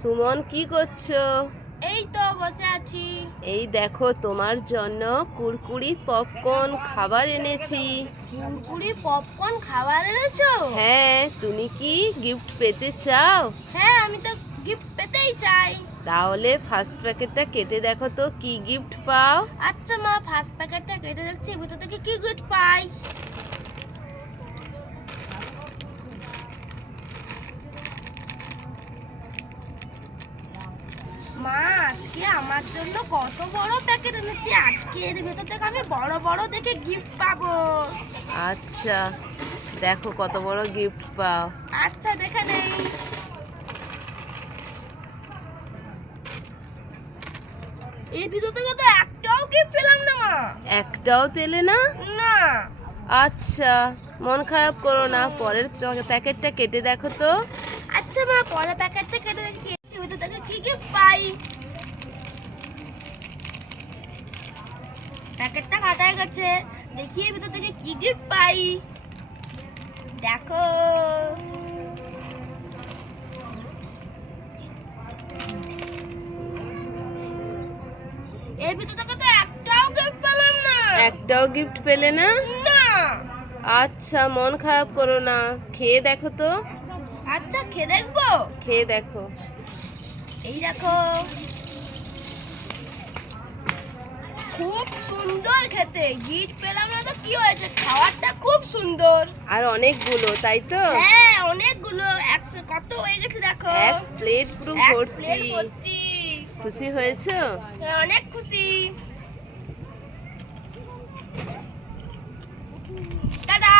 সুমন, কি করছো? এই তো বসে আছি। এই দেখো, তোমার জন্য কুরকুরি পপকর্ন খাবার এনেছি। কুরকুরি পপকর্ন খাবার এনেছো? হ্যাঁ, তুমি কি গিফট পেতে চাও? হ্যাঁ, আমি তো গিফট পেতেই চাই। তাহলে ফার্স্ট প্যাকেটটা কেটে দেখো তো কি গিফট পাও। আচ্ছা মা, ফার্স্ট প্যাকেটটা কেটে দেখছি ভিতর থেকে কি গিফট পাই। মা, আজকে আমার জন্য কত বড় প্যাকেট এনেছি। আজকে এর ভিতর থেকে আমি বড় বড় দেখে গিফট পাবো। আচ্ছা, দেখো কত বড় গিফট পাও। আচ্ছা, দেখে নেই। এর ভিতর থেকে তো একটাও গিফট পেলাম না মা। একটাও পেলে না? না। আচ্ছা, মন খারাপ করো না, পরের প্যাকেটটা কেটে দেখো তো। আচ্ছা মা, পরের প্যাকেটটা কেটে দেখছি ভিতর থেকে কি গিফট পাই। প্যাকেটটা কাটা হয়ে গেছে, দেখি এর ভিতর থেকে কি গিফট পাই। দেখো, এর ভিতর থেকে তো একটাও গিফট পেলাম না। একটাও গিফট পেলে না? না। আচ্ছা, মন খারাপ করো না, খেয়ে দেখো তো। আচ্ছা, খেয়ে দেখবো। খেয়ে দেখো। এই দেখো, খুব সুন্দর খেতে। গিফট পেলাম না তো কি হয়েছে, খাবারটা খুব সুন্দর। আর অনেকগুলো, তাই তো? হ্যাঁ, অনেকগুলো। কত হয়ে গেছে দেখো। এক প্লেট পুরো এক ভর্তি। প্লেট ভর্তি। খুশি হয়েছো? হ্যাঁ, অনেক খুশি। টাটা।